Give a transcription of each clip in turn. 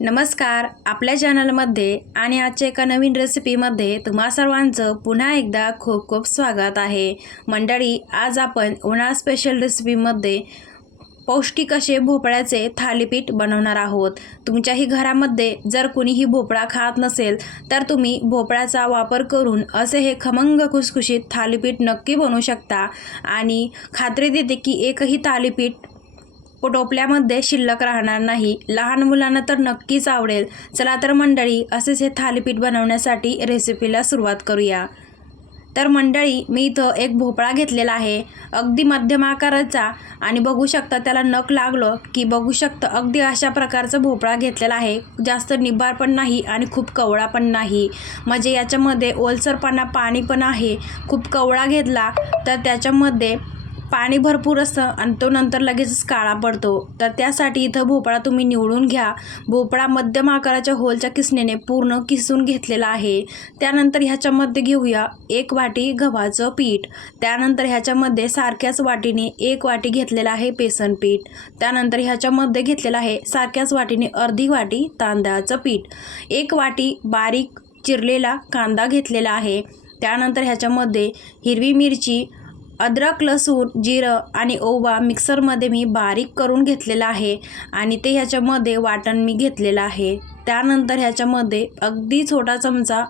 नमस्कार. आपल्या चॅनलमध्ये आणि आजच्या एका नवीन रेसिपीमध्ये तुम्हा सर्वांचं पुन्हा एकदा खूप खूप स्वागत आहे. मंडळी आज आपण उन्हाळा स्पेशल रेसिपीमध्ये पौष्टिक असे भोपळ्याचे थालीपीठ बनवणार आहोत. तुमच्याही घरामध्ये जर कुणीही भोपळा खात नसेल तर तुम्ही भोपळ्याचा वापर करून असे हे खमंग खुसखुशीत थालीपीठ नक्की बनवू शकता. आणि खात्री देते की एकही थालीपीठ टोपल्यामध्ये शिल्लक राहणार नाही. लहान मुलांना तर नक्कीच आवडेल. चला तर मंडळी असेच हे थालीपीठ बनवण्यासाठी रेसिपीला सुरुवात करूया. तर मंडळी मी इथं एक भोपळा घेतलेला आहे. अगदी मध्यम आकाराचा आणि बघू शकता त्याला नख लागलं की बघू शकता अगदी अशा प्रकारचा भोपळा घेतलेला आहे. जास्त निबार पण नाही आणि खूप कवळा पण नाही. म्हणजे याच्यामध्ये ओलसरपणा पाणी पण आहे. खूप कवळा घेतला तर त्याच्यामध्ये पाणी भरपूर असतं आणि तो नंतर लगेचच काळा पडतो. तर त्यासाठी इथं भोपळा तुम्ही निवडून घ्या. भोपळा मध्यम आकाराच्या होलच्या किसणीने पूर्ण किसून घेतलेला आहे. त्यानंतर ह्याच्यामध्ये घेऊया एक वाटी गव्हाचं पीठ. त्यानंतर ह्याच्यामध्ये सारख्याच वाटीने एक वाटी घेतलेलं आहे बेसन पीठ. त्यानंतर ह्याच्यामध्ये घेतलेलं आहे सारख्याच वाटीने अर्धी वाटी तांदळाचं पीठ. एक वाटी बारीक चिरलेला कांदा घेतलेला आहे. त्यानंतर ह्याच्यामध्ये हिरवी मिरची अद्रक लसूण जिरं आणि ओवा मिक्सरमध्ये मी बारीक करून घेतलेला आहे आणि ते ह्याच्यामध्ये वाटण मी घेतलेलं आहे. त्यानंतर ह्याच्यामध्ये अगदी छोटा चमचा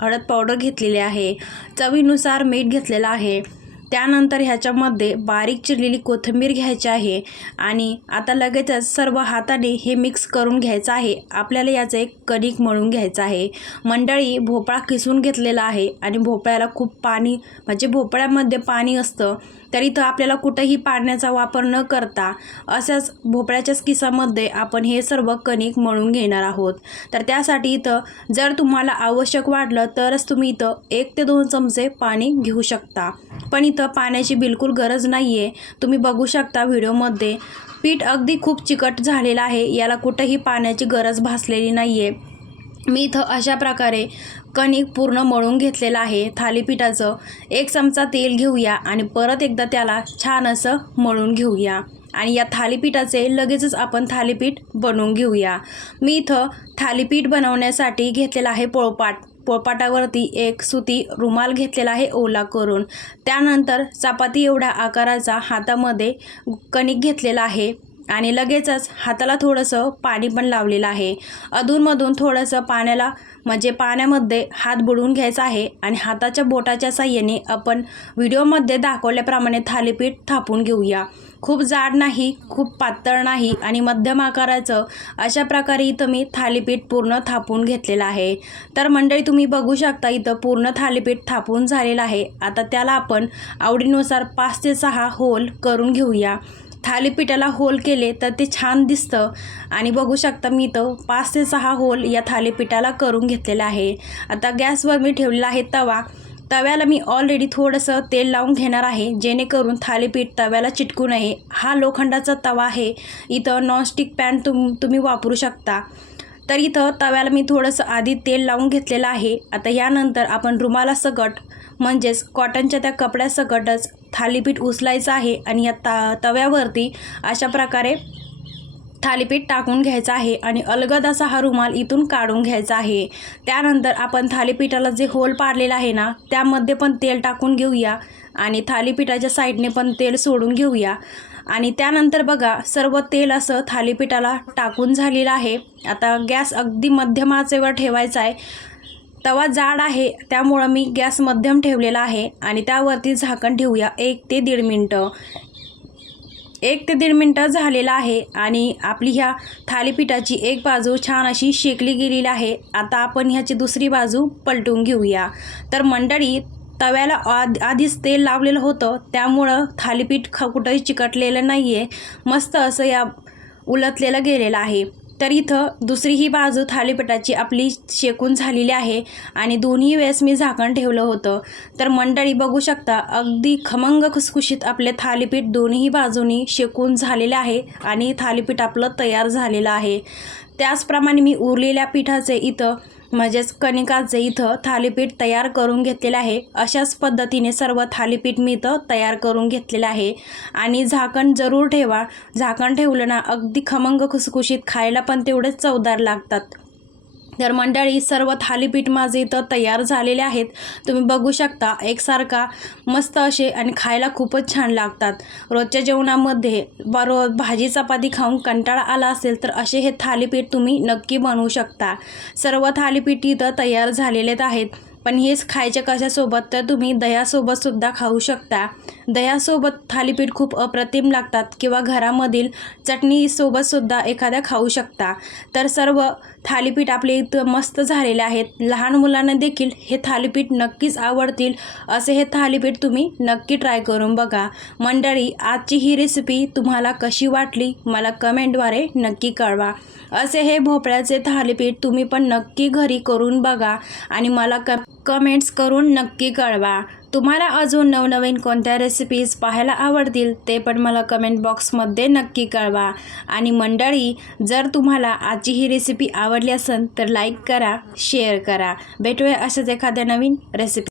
हळद पावडर घेतलेली आहे. चवीनुसार मीठ घेतलेलं आहे. त्यानंतर ह्याच्यामध्ये बारीक चिरलेली कोथिंबीर घ्यायची आहे आणि आता लगेचच सर्व हाताने हे मिक्स करून घ्यायचं आहे. आपल्याला याचं एक कणिक मळून घ्यायचं आहे. मंडळी भोपळा किसून घेतलेला आहे आणि भोपळ्याला खूप पाणी म्हणजे भोपळ्यामध्ये पाणी असतं. तर इथं आपल्याला कुठंही पाण्याचा वापर न करता अशाच भोपळ्याच्याच किसामध्ये आपण हे सर्व कणिक मळून घेणार आहोत. तर त्यासाठी इथं जर तुम्हाला आवश्यक वाटलं तरच तुम्ही इथं एक ते दोन चमचे पाणी घेऊ शकता. पण इथं पाण्याची बिलकुल गरज नाही आहे तुम्ही बघू शकता व्हिडिओमध्ये पीठ अगदी खूप चिकट झालेलं आहे. याला कुठंही पाण्याची गरज भासलेली नाही आहे मी इथं अशा प्रकारे कणिक पूर्ण मळून घेतलेलं आहे थालीपीठाचं. एक चमचा तेल घेऊया आणि परत एकदा त्याला छान असं मळून घेऊया. आणि या थालीपीठाचे लगेचच आपण थालीपीठ बनवून घेऊया. मी इथं थालीपीठ बनवण्यासाठी घेतलेलं आहे पोळपाट. पोळपाटावरती एक सुती रुमाल घेतलेला आहे ओला करून. त्यानंतर चपाती एवढ्या आकाराचा हातामध्ये कणिक घेतलेला आहे. आणि लगेचच हाताला थोडंसं पाणी पण लावलेलं आहे. अधूनमधून थोडंसं पाण्याला म्हणजे पाण्यामध्ये हात बुडवून घ्यायचा आहे आणि हाताच्या बोटाच्या साह्याने आपण व्हिडिओमध्ये दाखवल्याप्रमाणे थालीपीठ थापून घेऊया. खूप जाड नाही खूप पातळ नाही आणि मध्यम आकाराचं अशा प्रकारे इथं मी थालीपीठ पूर्ण थापून घेतलेलं आहे. तर मंडळी तुम्ही बघू शकता इथं पूर्ण थालीपीठ थापून झालेलं आहे. आता त्याला आपण आवडीनुसार पाच ते सहा होल करून घेऊया. थालीपीठाला होल केले तर ते छान दिसतं. आणि बघू शकता मी इथं पाच ते सहा होल या थालीपीठाला करून घेतलेला आहे. आता गॅसवर मी ठेवलेला आहे तवा. तव्याला मी ऑलरेडी थोडंसं तेल लावून घेणार आहे. जेणेकरून थालीपीठ तव्याला चिटकू नये. हा लोखंडाचा तवा आहे. इथं नॉनस्टिक पॅन तुम तुम्ही वापरू शकता. तर इथं तव्याला मी थोडंसं आधी तेल लावून घेतलेलं आहे. आता यानंतर आपण रुमाला सकट म्हणजेच कॉटनच्या त्या कपड्यासकटच थालीपीठ उचलायचं आहे आणि या ता तव्यावरती अशा प्रकारे थालीपीठ टाकून घ्यायचं आहे आणि अलगद असा हा रुमाल इथून काढून घ्यायचा आहे. त्यानंतर आपण थालीपीठाला जे होल पाडलेलं आहे ना त्यामध्ये पण तेल टाकून घेऊया आणि थालीपीठाच्या साईडने पण तेल सोडून घेऊया. आणि त्यानंतर बघा सर्व तेल असं थालीपीठाला टाकून झालेलं आहे. आता गॅस अगदी मध्यम आचेवर ठेवायचा आहे. तवा जाड आहे त्यामुळं मी गॅस मध्यम ठेवलेला आहे आणि त्यावरती झाकण ठेवूया एक ते दीड मिनटं. एक ते दीड मिनटं झालेलं आहे आणि आपली ह्या थालीपीठाची एक बाजू छान अशी शेकली गेलेली आहे. आता आपण ह्याची दुसरी बाजू पलटून घेऊया. तर मंडळी तव्याला आध आधीच तेल लावलेलं होतं त्यामुळं थालीपीठ ख कुठंही चिकटलेलं नाही आहे मस्त असं या उलटलेलं गेलेलं आहे. तर इथं दुसरी ही बाजू थालीपीठाची आपली शेकून झालेली आहे आणि दोन्ही वेळेस मी झाकण ठेवलं होतं. तर मंडळी बघू शकता अगदी खमंग खुसखुशीत आपले थालीपीठ दोन्ही बाजूनी शेकून झालेलं आहे आणि थालीपीठ आपलं तयार झालेलं आहे. त्याचप्रमाणे मी उरलेल्या पिठाचे इथं म्हणजेच कणिकाचे इथं थालीपीठ तयार करून घेतलेलं आहे. अशाच पद्धतीने सर्व थालीपीठ मी इथं तयार करून घेतलेलं आहे. आणि झाकण जरूर ठेवा. झाकण ठेवलं ना अगदी खमंग खुसखुशीत खायला पण तेवढेच चवदार लागतात. तर मंडळी सर्व थालीपीठ माझे इथं तयार झालेले आहेत. तुम्ही बघू शकता एकसारखा मस्त असे आणि खायला खूपच छान लागतात. रोजच्या जेवणामध्ये रोज भाजी चपाती खाऊन कंटाळा आला असेल तर असे हे थालीपीठ तुम्ही नक्की बनवू शकता. सर्व थालीपीठ इथं तयार झालेलेच आहेत. पण हेच खायच्या कशासोबत तर तुम्ही दह्यासोबतसुद्धा खाऊ शकता. दह्यासोबत थालीपीठ खूप अप्रतिम लागतात किंवा घरामधील चटणीसोबतसुद्धा एखाद्या खाऊ शकता. तर सर्व थालीपीठ आपले इथं मस्त झालेले आहेत. लहान मुलांना देखील हे थालीपीठ नक्कीच आवडतील. असे हे थालीपीठ तुम्ही नक्की ट्राय करून बघा. मंडळी आजची ही रेसिपी तुम्हाला कशी वाटली? मला कमेंटद्वारे नक्की कळवा. असे हे भोपळ्याचे थालीपीठ तुम्ही पण नक्की घरी करून बघा आणि मला क कमेंट्स करून नक्की कळवा. तुम्हाला अजून नवनवीन कोणत्या रेसिपीज पाहायला आवडतील ते पण मला कमेंट बॉक्समध्ये नक्की कळवा. आणि मंडळी जर तुम्हाला आजची ही रेसिपी आवडली असेल तर लाईक करा शेअर करा. भेटूया अशाच एखाद्या नवीन रेसिपी